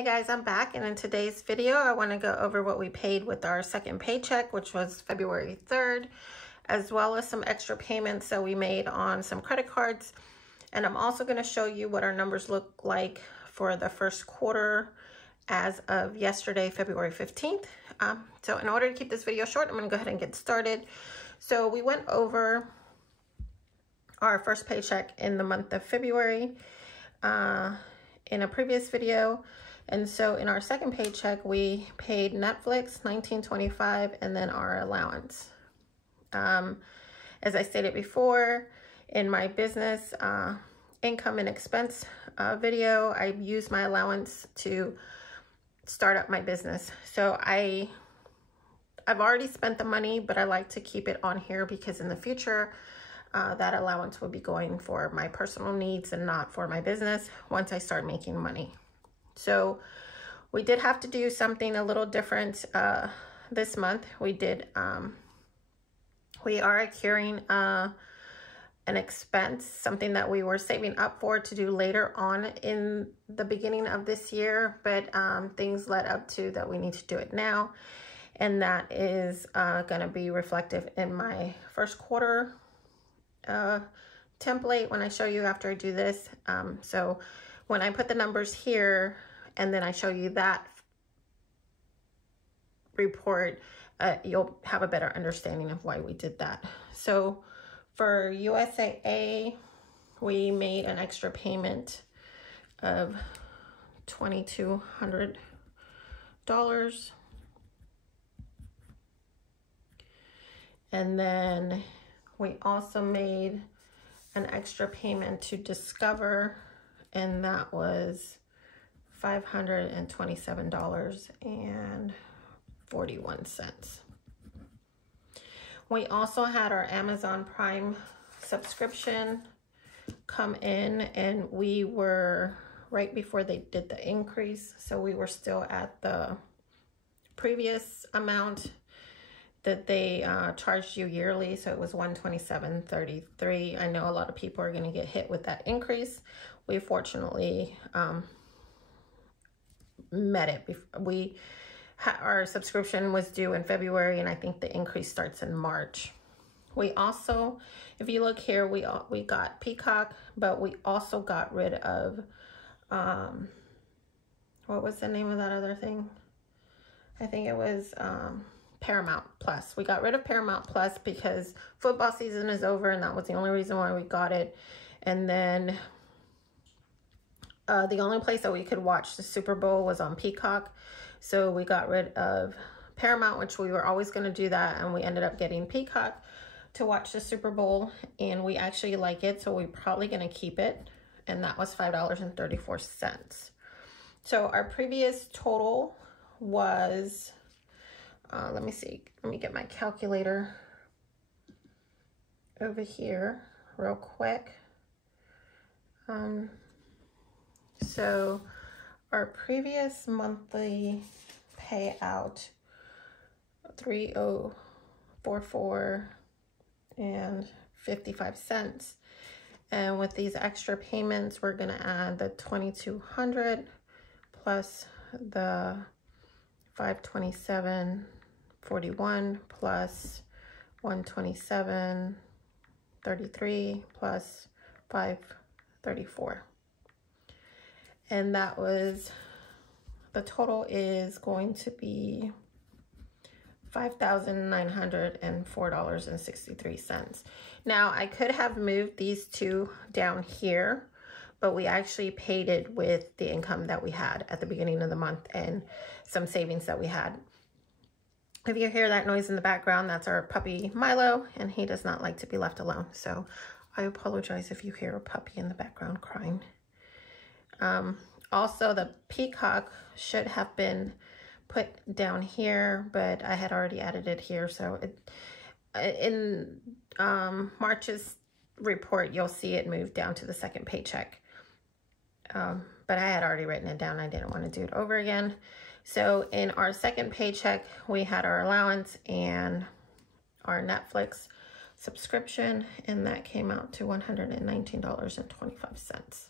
Hey guys, I'm back, and in today's video I want to go over what we paid with our second paycheck, which was February 3rd, as well as some extra payments that we made on some credit cards. And I'm also going to show you what our numbers look like for the first quarter as of yesterday, February 15th. So in order to keep this video short, I'm going to go ahead and get started. So we went over our first paycheck in the month of February in a previous video. And so in our second paycheck, we paid Netflix $19.25 and then our allowance. As I stated before, in my business income and expense video, I used my allowance to start up my business. So I've already spent the money, but I like to keep it on here because in the future, that allowance will be going for my personal needs and not for my business once I start making money. So we did have to do something a little different this month. We are accruing an expense, something that we were saving up for to do later on in the beginning of this year, but things led up to that we need to do it now. And that is going to be reflective in my first quarter template when I show you after I do this. So when I put the numbers here and then I show you that report, you'll have a better understanding of why we did that. So for Usaa, we made an extra payment of $2,200. And then we also made an extra payment to Discover, and that was $527.41. We also had our Amazon Prime subscription come in, and we were right before they did the increase, so we were still at the previous amount that they charged you yearly, so it was $127.33. I know a lot of people are going to get hit with that increase. We fortunately met it. Our subscription was due in February, and I think the increase starts in March. We also, if you look here, we got Peacock, but we also got rid of what was the name of that other thing? I think it was Paramount Plus. We got rid of Paramount Plus because football season is over, and that was the only reason why we got it. And then the only place that we could watch the Super Bowl was on Peacock. So we got rid of Paramount, which we were always going to do that, and we ended up getting Peacock to watch the Super Bowl, and we actually like it, so we're probably going to keep it, and that was $5.34. So our previous total was let me see, let me get my calculator over here real quick. So our previous monthly payout, $3,044.55, and with these extra payments, we're gonna add the $2,200 plus the $527.41 plus $127.33 plus $534. And that was, the total is going to be $5,904.63. Now, I could have moved these two down here, but we actually paid it with the income that we had at the beginning of the month and some savings that we had. If you hear that noise in the background, that's our puppy Milo, and he does not like to be left alone. So I apologize if you hear a puppy in the background crying. Also, the Peacock should have been put down here, but I had already added it here. So in March's report, you'll see it move down to the second paycheck. But I had already written it down. I didn't want to do it over again. So in our second paycheck, we had our allowance and our Netflix subscription, and that came out to $119.25.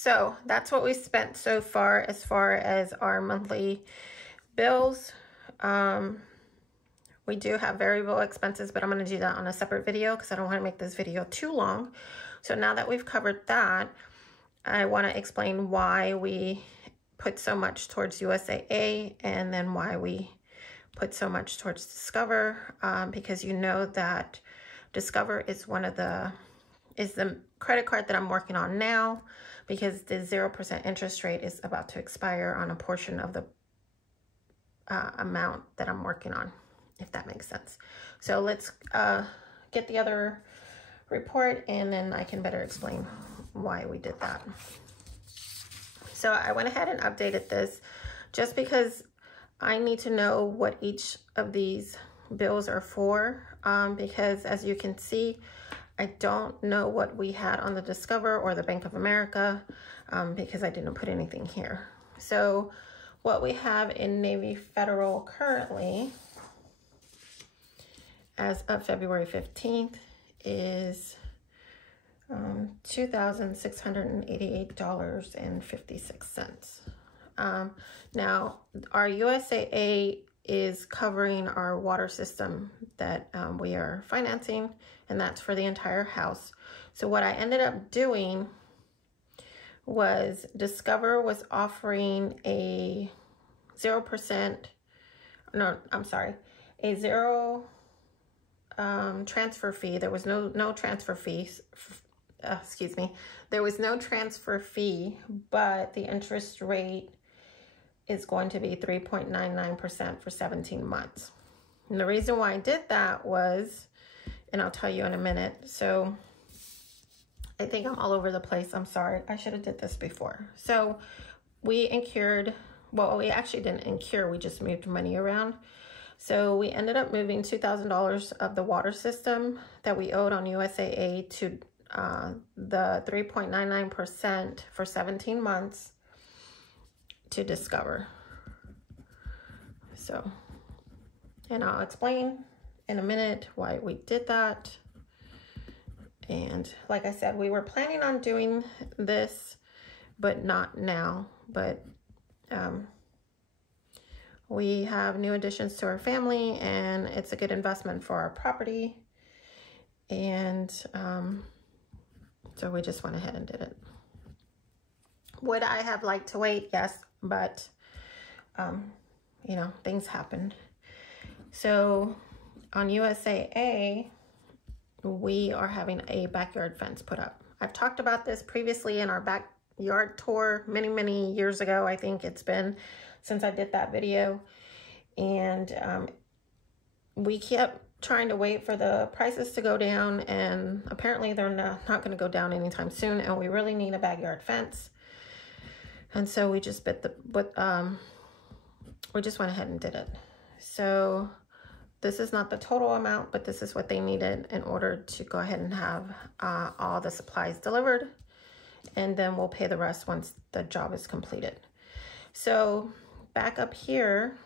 So that's what we spent so far as our monthly bills. We do have variable expenses, but I'm going to do that on a separate video because I don't want to make this video too long. So now that we've covered that, I want to explain why we put so much towards USAA and then why we put so much towards Discover, because you know that Discover is the credit card that I'm working on now, because the 0% interest rate is about to expire on a portion of the amount that I'm working on, if that makes sense. So let's get the other report and then I can better explain why we did that. So I went ahead and updated this just because I need to know what each of these bills are for, because as you can see, I don't know what we had on the Discover or the Bank of America, because I didn't put anything here. So what we have in Navy Federal currently, as of February 15th, is $2,688.56. Now, our USAA is covering our water system that we are financing, and that's for the entire house. So what I ended up doing was Discover was offering a 0%, no, I'm sorry, a zero transfer fee. There was no transfer fees. Excuse me. There was no transfer fee, but the interest rate is going to be 3.99% for 17 months. And the reason why I did that was, and I'll tell you in a minute. So I think I'm all over the place. I'm sorry. I should have did this before. So we incurred, well, we actually didn't incur. We just moved money around. So we ended up moving $2,000 of the water system that we owed on USAA to the 3.99% for 17 months to Discover. So, and I'll explain in a minute why we did that. And like I said, we were planning on doing this, but not now. But we have new additions to our family, and it's a good investment for our property. And so we just went ahead and did it. Would I have liked to wait? Yes, but you know, things happened. So on USAA, we are having a backyard fence put up. I've talked about this previously in our backyard tour many years ago. I think it's been since I did that video. And we kept trying to wait for the prices to go down, and apparently they're not going to go down anytime soon, and we really need a backyard fence. And so we just we just went ahead and did it. So this is not the total amount, but this is what they needed in order to go ahead and have all the supplies delivered, and then we'll pay the rest once the job is completed. So back up here,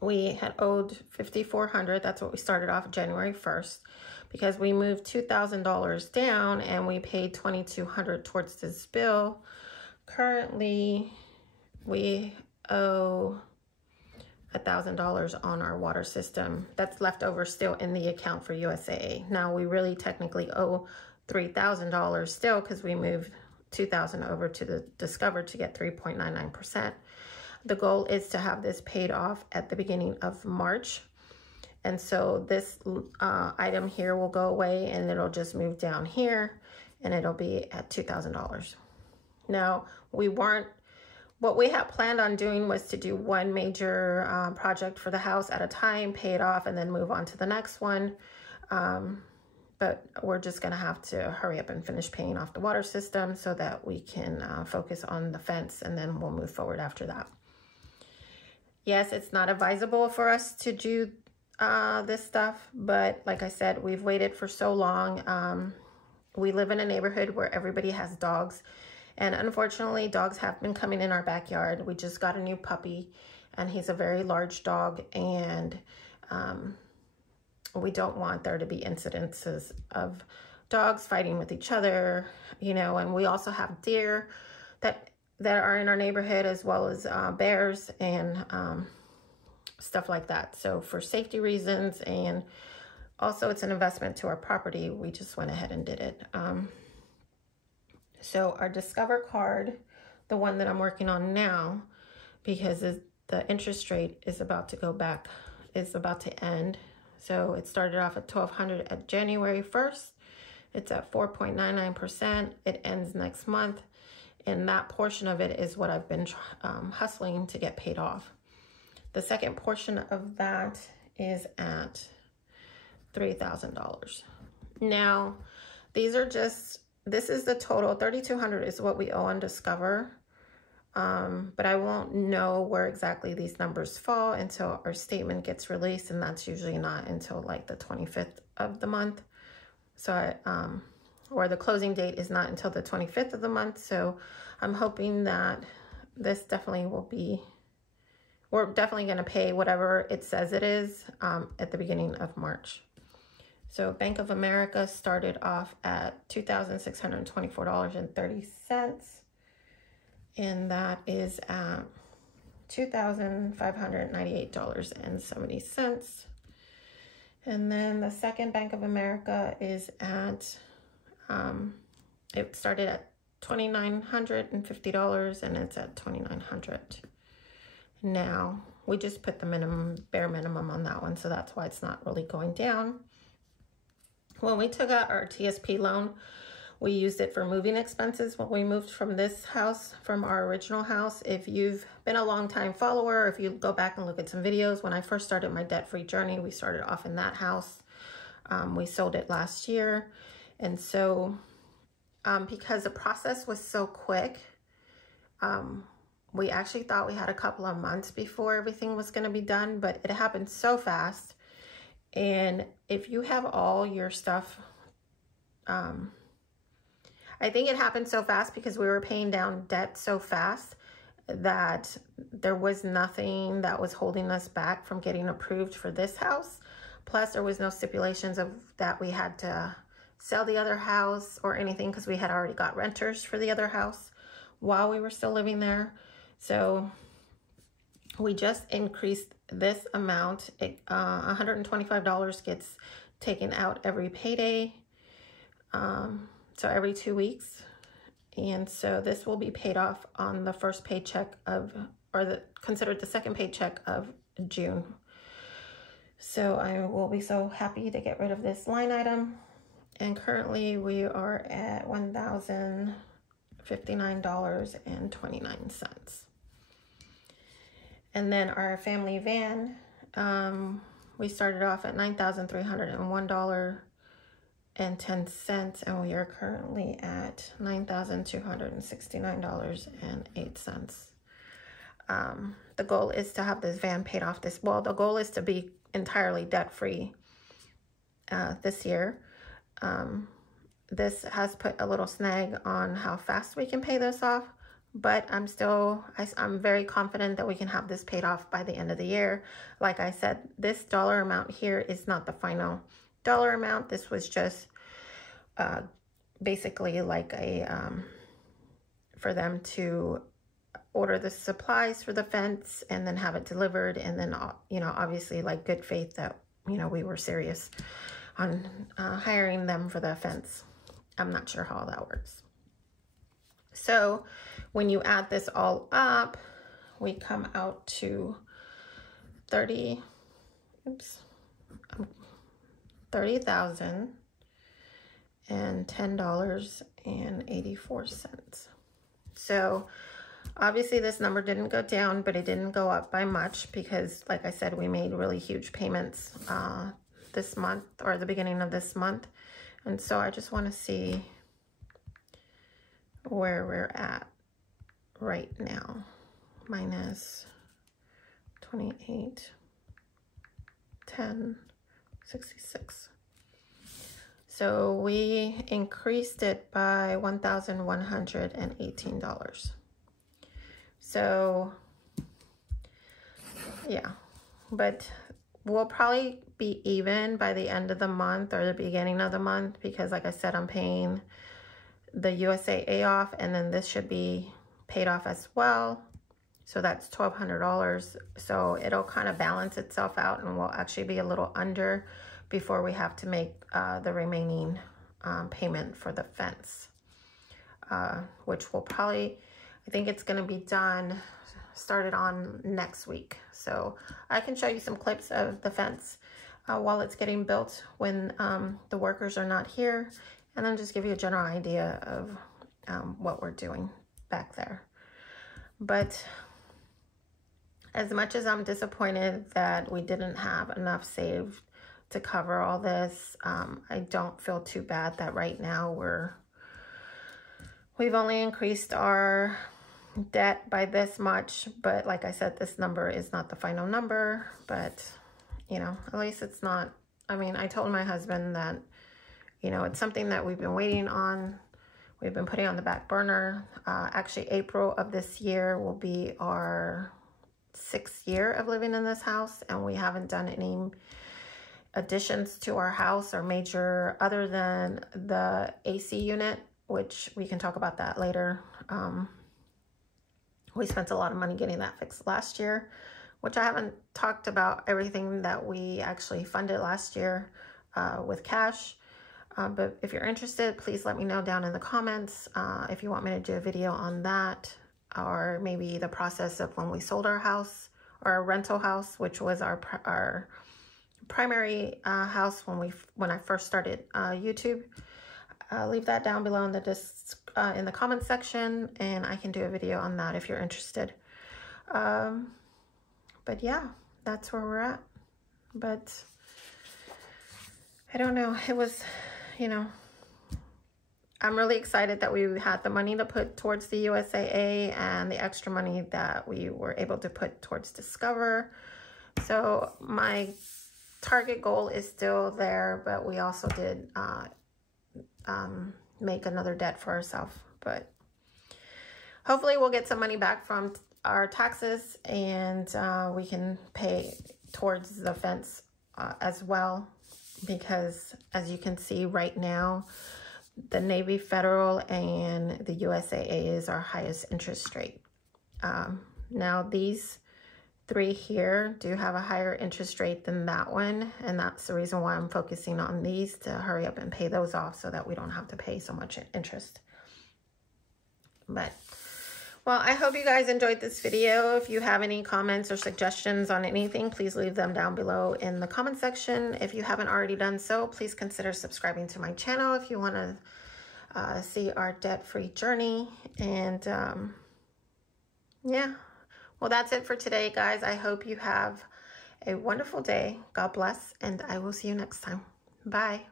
we had owed $5,400. That's what we started off January 1st, because we moved $2,000 down and we paid $2,200 towards this bill. Currently, we owe $1,000 on our water system. That's left over still in the account for USAA. Now we really technically owe $3,000 still, because we moved $2,000 over to the Discover to get 3.99%. The goal is to have this paid off at the beginning of March. And so this item here will go away, and it'll just move down here, and it'll be at $2,000. Now, what we had planned on doing was to do one major project for the house at a time, pay it off, and then move on to the next one. But we're just gonna have to hurry up and finish paying off the water system so that we can focus on the fence, and then we'll move forward after that. Yes, it's not advisable for us to do this stuff, but like I said, we've waited for so long. We live in a neighborhood where everybody has dogs, and unfortunately, dogs have been coming in our backyard. We just got a new puppy, and he's a very large dog, and we don't want there to be incidences of dogs fighting with each other, you know, and we also have deer that are in our neighborhood, as well as bears and stuff like that. So for safety reasons, and also it's an investment to our property, we just went ahead and did it. So our Discover card, the one that I'm working on now, because the interest rate is about to go back, is about to end. So it started off at $1,200 at January 1st. It's at 4.99%. It ends next month. And that portion of it is what I've been hustling to get paid off. The second portion of that is at $3,000. Now, these are just, this is the total. $3,200 is what we owe on Discover. But I won't know where exactly these numbers fall until our statement gets released, and that's usually not until like the 25th of the month. So or the closing date is not until the 25th of the month. So I'm hoping that this definitely will be, we're definitely going to pay whatever it says it is at the beginning of March. So Bank of America started off at $2,624.30. And that is at $2,598.70. And then the second Bank of America is at, it started at $2,950 and it's at $2,900. Now, we just put the bare minimum on that one, so that's why it's not really going down. When we took out our TSP loan, we used it for moving expenses when we moved from this house, from our original house. If you've been a long-time follower, if you go back and look at some videos, when I first started my debt-free journey, we started off in that house. We sold it last year. And so because the process was so quick, we actually thought we had a couple of months before everything was going to be done, but it happened so fast. And if you have all your stuff, I think it happened so fast because we were paying down debt so fast that there was nothing that was holding us back from getting approved for this house. Plus, there was no stipulations of that we had to sell the other house or anything, because we had already got renters for the other house while we were still living there. So we just increased this amount. $125 gets taken out every payday. So every 2 weeks. And so this will be paid off on the first paycheck of, or considered the second paycheck of June. So I will be so happy to get rid of this line item. And currently we are at $1,059.29. And then our family van, we started off at $9,301.10, and we are currently at $9,269.08. The goal is to have this van paid off the goal is to be entirely debt-free this year. This has put a little snag on how fast we can pay this off, but I'm very confident that we can have this paid off by the end of the year. Like I said, this dollar amount here is not the final dollar amount. This was just basically like a for them to order the supplies for the fence and then have it delivered, and then obviously like good faith that we were serious on hiring them for the fence. I'm not sure how that works. So when you add this all up, we come out to $30,010.84. So obviously this number didn't go down, but it didn't go up by much because, like I said, we made really huge payments this month, or the beginning of this month. And so I just want to see where we're at right now. Minus 28, 10, 66. So we increased it by $1,118. So yeah, but we'll probably be even by the end of the month or the beginning of the month, because like I said, I'm paying the USAA off, and then this should be paid off as well. So that's $1,200. So it'll kind of balance itself out, and we'll actually be a little under before we have to make the remaining payment for the fence, which will probably, I think it's going to be started on next week. So I can show you some clips of the fence while it's getting built when the workers are not here, and then just give you a general idea of what we're doing back there. But as much as I'm disappointed that we didn't have enough saved to cover all this, I don't feel too bad that right now we've only increased our debt by this much. But like I said, this number is not the final number, but you know, at least it's not, I mean, I told my husband that, you know, it's something that we've been waiting on. We've been putting on the back burner. Actually, April of this year will be our 6th year of living in this house, and we haven't done any additions to our house or major, other than the AC unit, which we can talk about that later. We spent a lot of money getting that fixed last year, which I haven't talked about everything that we actually funded last year with cash. But if you're interested, please let me know down in the comments if you want me to do a video on that, or maybe the process of when we sold our house, or our rental house, which was our primary house when I first started YouTube. Leave that down below in the comment section, and I can do a video on that if you're interested. But yeah, that's where we're at. But I don't know, it was, you know, I'm really excited that we had the money to put towards the USAA and the extra money that we were able to put towards Discover. So my target goal is still there, but we also did make another debt for ourselves. But hopefully we'll get some money back from our taxes, and we can pay towards the fence as well, because as you can see right now, the Navy Federal and the USAA is our highest interest rate. Now these 3 here do have a higher interest rate than that one, and that's the reason why I'm focusing on these, to hurry up and pay those off so that we don't have to pay so much interest. But well, I hope you guys enjoyed this video. If you have any comments or suggestions on anything, please leave them down below in the comment section. If you haven't already done so, please consider subscribing to my channel if you want to see our debt-free journey. And yeah, well, that's it for today, guys. I hope you have a wonderful day. God bless, and I will see you next time. Bye.